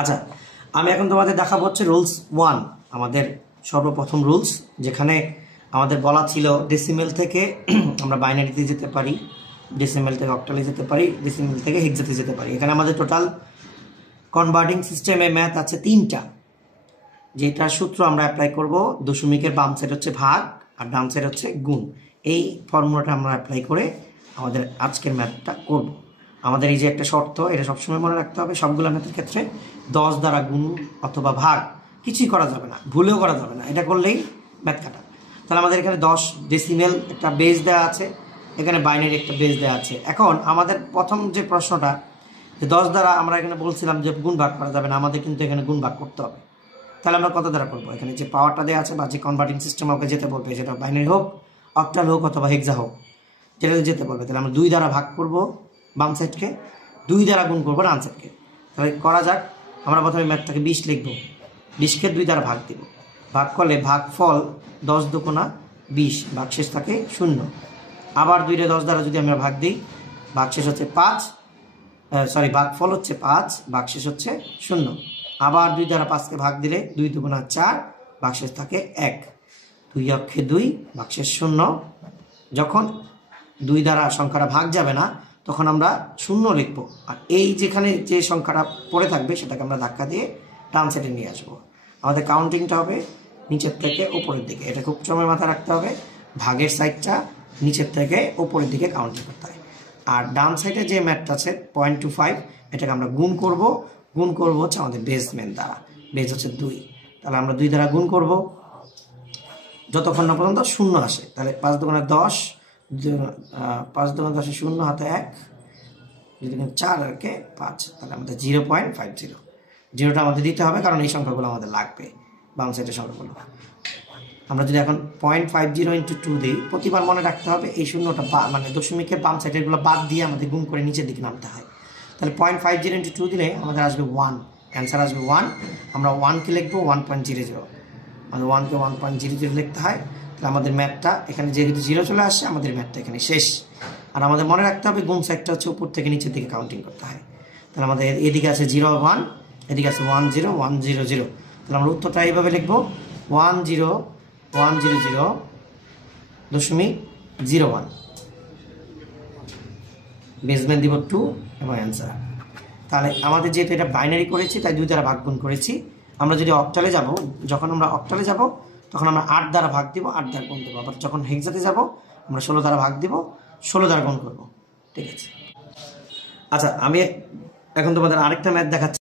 আচ্ছা, আমি এখন তোমাদের দেখাবো হচ্ছে রুলস 1, আমাদের সর্বপ্রথম রুলস, যেখানে আমাদের বলা ছিল ডেসিমেল থেকে আমরা বাইনারিতে যেতে পারি, ডেসিমেল থেকে অক্টালে যেতে পারি, ডেসিমেল থেকে হেক্সাতে যেতে পারি। এখানে আমাদের টোটাল কনভার্টিং সিস্টেমে ম্যাথ আছে 3টা, যেটার সূত্র আমরা অ্যাপ্লাই করব। দশমিকের বাম সাইড হচ্ছে ভাগ আর ডান সাইড হচ্ছে গুণ। এই ফর্মুলাটা আমরা অ্যাপ্লাই করে আমাদের আজকের ম্যাথটা করব। আমাদের এই যে একটা শর্ত, এটা সবসময় মনে রাখতে হবে, সবগুলো ম্যাথের ক্ষেত্রে 10 দ্বারা গুণ অথবা ভাগ কিছুই করা যাবে না, ভুলেও করা যাবে না, এটা করলেই ম্যাথ কাটা। তাহলে আমাদের এখানে 10 ডেসিমেল একটা বেস দেওয়া আছে, এখানে বাইনারি একটা বেস দেওয়া আছে। এখন আমাদের প্রথম যে প্রশ্নটা, যে 10 দ্বারা আমরা এখানে বলছিলাম যে গুণ ভাগ করা যাবে না, আমাদের কিন্তু এখানে গুণ ভাগ করতে হবে। তাহলে আমরা কত দ্বারা করবো? এখানে যে পাওয়ারটা দেওয়া আছে বা যে কনভার্টিং সিস্টেম আমাকে যেতে বলবে, সেটা বাইনারি হোক, অক্টাল হোক অথবা হেক্সা হোক, যেটাতে যেতে বলবে, তাহলে আমরা 2 দ্বারা ভাগ করব বাম সাইডকে, 2 দ্বারা গুণ করবো ডান সাইডকে। তাহলে করা যাক। আমরা প্রথমে ম্যাথটাকে 20 লিখবো, 20কে 2 দ্বারা ভাগ দিব, ভাগ করলে ভাগফল 10 দুগুণা 20, ভাগশেষ থাকে 0। আবার 2টা 10 দ্বারা যদি আমরা ভাগ দিই, ভাগশেষ হচ্ছে 5, ভাগফল হচ্ছে 5, ভাগশেষ হচ্ছে 0। আবার 2 দ্বারা 5কে ভাগ দিলে 2 দুগুণা 4, ভাগশেষ থাকে 1, 2 অক্ষে 2, ভাগশেষ 0। যখন 2 দ্বারা সংখ্যাটা ভাগ যাবে না, তখন আমরা 0 লিখবো, আর এই যেখানে যে সংখ্যাটা পড়ে থাকবে সেটাকে আমরা ধাক্কা দিয়ে ডান সাইডে নিয়ে আসবো। আমাদের কাউন্টিংটা হবে নিচের থেকে উপরের দিকে, এটা খুব সময় মাথায় রাখতে হবে। ভাগের সাইডটা নিচের থেকে উপরের দিকে কাউন্টিং করতে হয়। আর ডান সাইডে যে ম্যাথটা আছে 0.25, এটাকে আমরা গুণ করব হচ্ছে আমাদের বেসমেন্ট দ্বারা, বেস হচ্ছে 2। তাহলে আমরা 2 দ্বারা গুণ করব যতক্ষণ না পর্যন্ত 0 আসে। তাহলে 5 দুগুণে 10, 5 দুগুণে 10 0, হাতে 1, যদি 4 আর কে 5, তাহলে আমাদের 0.50, জিরোটা আমাদের দিতে হবে, কারণ এই সংখ্যাগুলো আমাদের লাগবে, বাম সাইডের সংখ্যাগুলো। আমরা যদি এখন 0.50 × 2 দিই, প্রতিবার মনে রাখতে হবে এই শূন্যটা মানে দশমিকের বাম সাইডেরগুলো বাদ দিয়ে আমাদের গুণ করে নিচের দিকে নামতে হয়। তাহলে 0.50 × 2 দিলে আমাদের আসবে 1, অ্যান্সার আসবে 1। আমরা 1কে লিখবো 1.00, আমাদের 1কে 1.00 লিখতে হয়। তাহলে আমাদের ম্যাথটা এখানে যেহেতু 0 চলে আসছে, আমাদের ম্যাথটা এখানে শেষ। আর আমাদের মনে রাখতে হবে গুণ সাইডটা হচ্ছে উপর থেকে নিচের দিকে কাউন্টিং করতে হয়। তাহলে আমাদের এদিকে আছে 0 1, এদিকে আছে 1 0 1 0 0। তাহলে আমরা উত্তরটা এইভাবে লিখবো 10100.01, বেসমেন্ট দিব 2 এবং অ্যান্সার। তাহলে আমাদের যেহেতু এটা বাইনারি করেছি, তাই 2 দ্বারা ভাগ গুণ করেছি। আমরা যদি অক্টালে যাব, যখন আমরা অক্টালে যাব তখন আমরা 8 দ্বারা ভাগ দিব, 8 দ্বারা গুণ দেবো। আবার যখন হেক্সাতে যাব আমরা 16 দ্বারা ভাগ দিব, 16 দ্বারা গুণ করবো। ঠিক আছে। আচ্ছা, আমি এখন তোমাদের আরেকটা ম্যাথ দেখাচ্ছি।